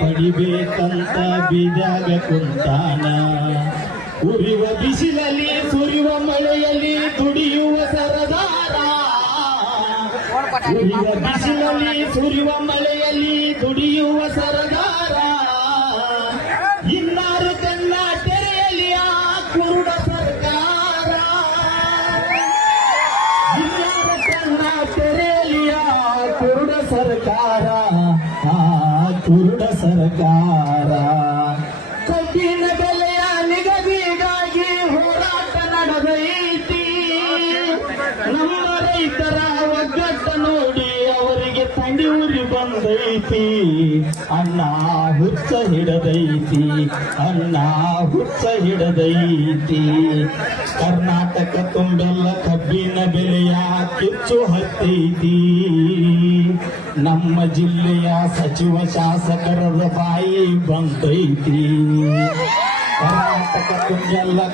ಪಡಿಬೇಕಂತ ಬೀದಾಗ ಕುಂತಾನ. ಉರಿವ ಬಿಸಿಲಲ್ಲಿ ಸುರಿಯುವ ಮಳೆಯಲ್ಲಿ ದುಡಿಯುವ ಸರದಾರ. ಉರಿವ ಬಿಸಿಲಲ್ಲಿ ಸುರಿಯುವ ಮಳೆಯಲ್ಲಿ ದುಡಿಯುವ ಸರದಾರ. ಇನ್ನಾರು ಕನ್ನ ತೆರೆಯಲಿ ಆ ಕುರುಡ ಸರ್ಕಾರ. ಇನ್ನಾರು ಕುರುಡ ಸರ್ಕಾರ ಆ ಕುರುಡ ಸರ್ಕಾರ. ಕಬ್ಬಿನ ಬೆಲೆಯ ನಿಗದಿಗಾಗಿ ಹೋರಾಟ ನಡೆದೈತಿ ನಮ್ಮ ರೈತರ ಒಗ್ಗಟ್ಟ ನೋಡಿ ಅವರಿಗೆ ತಂಡಿ ಉರಿ ಬಂದೈತಿ. ಅನ್ನ ಹುಚ್ಚ ಹಿಡದೈತಿ, ಅನ್ನ ಹುಚ್ಚ ಹಿಡದೈತಿ. ಕರ್ನಾಟಕ ತುಂಬೆಲ್ಲ ಕಬ್ಬಿನ ಬೆಲೆಯ ಕಿಚ್ಚು ಹತ್ತೈತಿ. ನಮ್ಮ ಜಿಲ್ಲೆಯ ಸಚಿವ ಶಾಸಕರ ಬಾಯಿ ಬಂತೈತಿ. ಕರ್ನಾಟಕ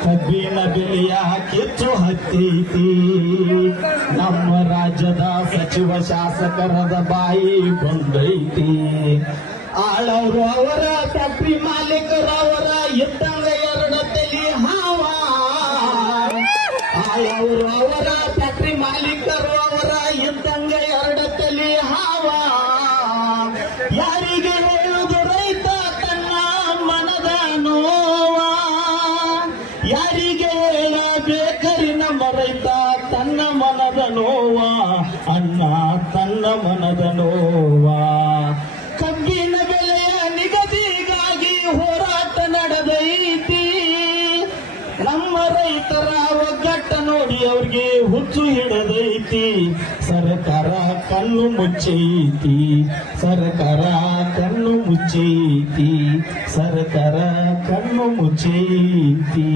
ಕಬ್ಬಿನ ಬೆಲೆಯ ಕಿಚ್ಚು ಹತ್ತೈತಿ. ನಮ್ಮ ರಾಜ್ಯದ ಸಚಿವ ಶಾಸಕರದ ಬಾಯಿ ಬಂದೈತಿ. ಆಳವರು ಅವರ ಫ್ಯಾಕ್ಟ್ರಿ ಮಾಲೀಕರವರ ಇದ್ದಂಗ ಎರಡು ತಲೆ ಹಾವ. ಆಳವರು ಅವರ ಯಾರಿಗೆ ಹೇಳಬೇಕರಿ ನಮ್ಮ ರೈತ? ತನ್ನ ಮನದ ನೋವ. ಅಣ್ಣ ತನ್ನ ಮನದ ನೋವ. ರೈತರ ಒಗ್ಗಟ್ಟ ನೋಡಿ ಅವ್ರಿಗೆ ಹುಚ್ಚು ಹಿಡದೈತಿ. ಸರ್ಕಾರ ಕಣ್ಣು ಮುಚ್ಚೈತಿ. ಸರ್ಕಾರ ಕಣ್ಣು ಮುಚ್ಚೈತಿ. ಸರ್ಕಾರ ಕಣ್ಣು ಮುಚ್ಚೈತಿ.